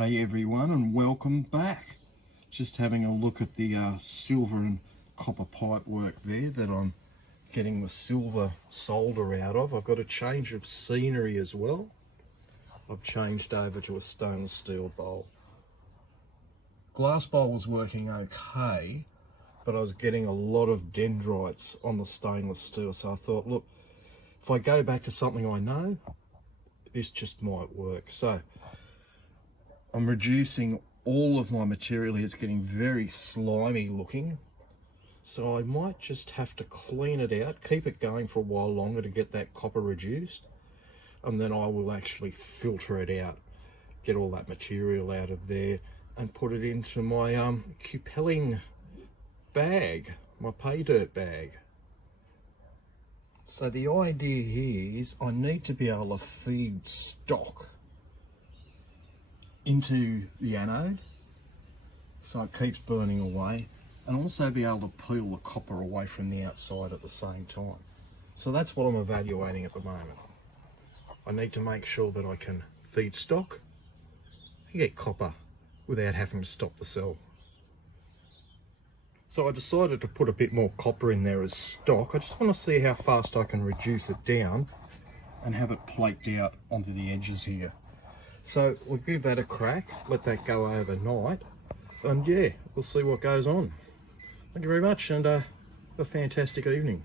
Hey everyone, and welcome back. Just having a look at the silver and copper pipe work there that I'm getting the silver solder out of. I've got a change of scenery as well. I've changed over to a stainless steel bowl. Glass bowl was working okay, but I was getting a lot of dendrites on the stainless steel, so I thought, look, if I go back to something I know, this just might work. So I'm reducing all of my material here. It's getting very slimy looking, so I might just have to clean it out, keep it going for a while longer to get that copper reduced, and then I will actually filter it out, get all that material out of there and put it into my cupelling bag, my pay dirt bag. So the idea here is I need to be able to feed stock into the anode so it keeps burning away, and also be able to peel the copper away from the outside at the same time. So that's what I'm evaluating at the moment. I need to make sure that I can feed stock and get copper without having to stop the cell. So I decided to put a bit more copper in there as stock. I just want to see how fast I can reduce it down and have it plaked out onto the edges here. So we'll give that a crack, let that go overnight, and yeah, we'll see what goes on. Thank you very much, and have a fantastic evening.